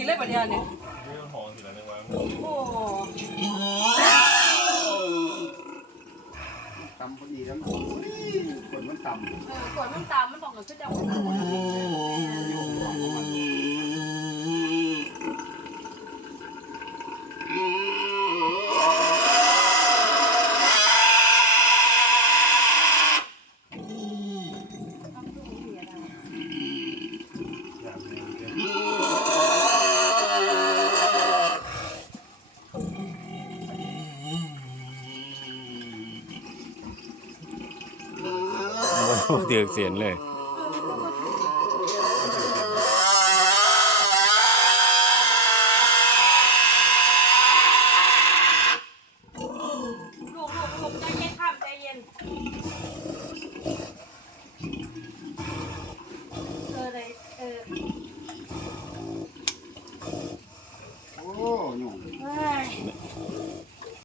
ติเลยปัญญาเนี่ยไม่ต้องหอมสิแล้วเนี่ยวะโอ้ต่ำพอดีแล้วมันดมันต่ำ เออกดน้ำต่ำมันบอกกับชุดเจ้าของำ เดือดเสียนเลย